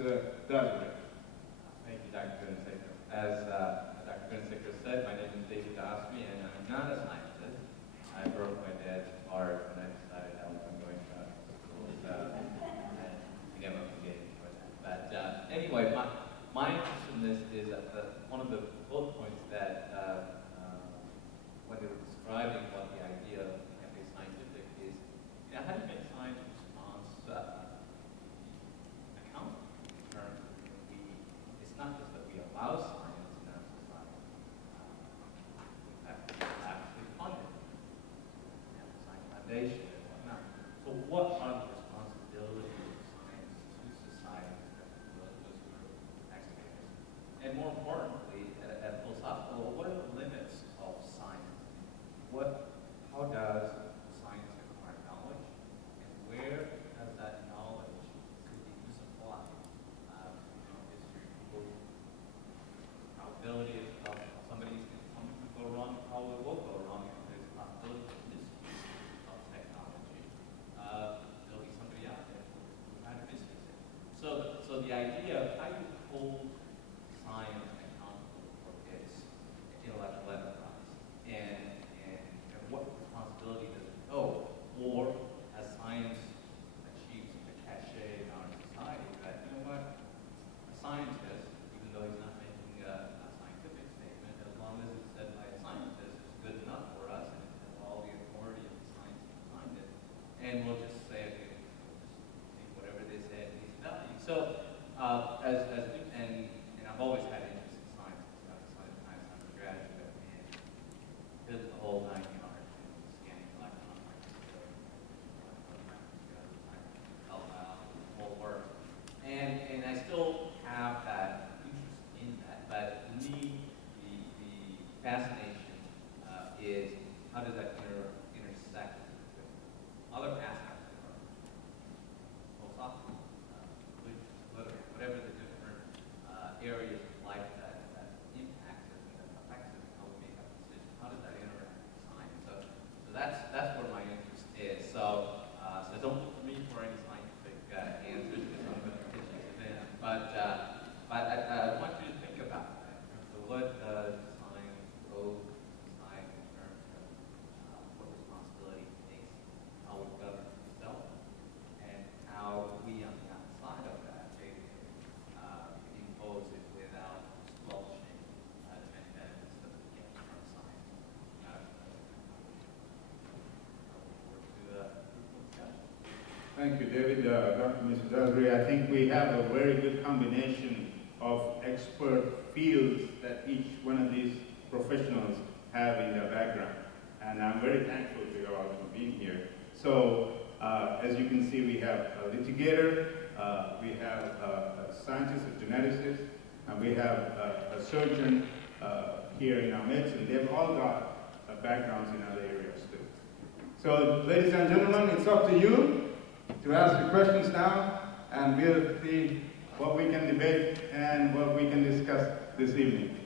Dasbury. Thank you, Dr. Gunsecker. As Dr. Gunsecker said, my name is David Dasbury, and I'm not a scientist. I broke my dad's heart when I decided I was going to school. And again, I'm engaged for that. But anyway, my interest in this is one of the bullet points that when they were describing what the idea of Scientifique is, how do you make science response accountable in terms of it's not just that we allow science in our society, we have to actually fund it, and science foundation and whatnot. So what are the responsibilities of science to society, those who are taxpayers? And more importantly, at philosophical, what are the limits of science? How does science acquire knowledge, and where does that knowledge could be misapplied? Is your probability of somebody's something to go wrong, how it will go wrong, and there's a possibility of misuse of technology. There'll be somebody out there who kind of misuse it. So the idea of how you hold science accountable for its intellectual enterprise, and what responsibility does it go, or as science achieves the cachet in our society that, you know what, a scientist, even though he's not making a scientific statement, as long as it's said by a scientist, is good enough for us, and it has all the authority of the science behind it, and we'll just say, okay, we'll just take whatever they say at face value. So, and I've always had interest in science since I was a science undergraduate, and did the whole 9 yards, scanning electrons, the whole work. And I still have that interest in that, but to me, the fascination is how does that intersect with other aspects of our philosophy, literature, whatever the different areas of life that impacts us and that affects us, how we make our decisions. How does that interact with science? So that's where my interest is. So don't look for me for any scientific answers because I'm going to pitch it to them. But I want you to think about that in terms of what does science owe society in terms of what responsibility it takes, how it governs itself, and how we on the outside of that impose it without squelching the many benefits that we get from science. Thank you, David. Dr. Mr. Dasbury, I think we have a very good combination of expert fields that each one of these professionals have in their background. And I'm very thankful to you all for being here. So, as you can see, we have a litigator, we have a scientist, a geneticist, and we have a surgeon here in our midst, and they've all got backgrounds in other areas too. So, ladies and gentlemen, it's up to you to ask the questions now, and we'll see what we can debate and what we can discuss this evening.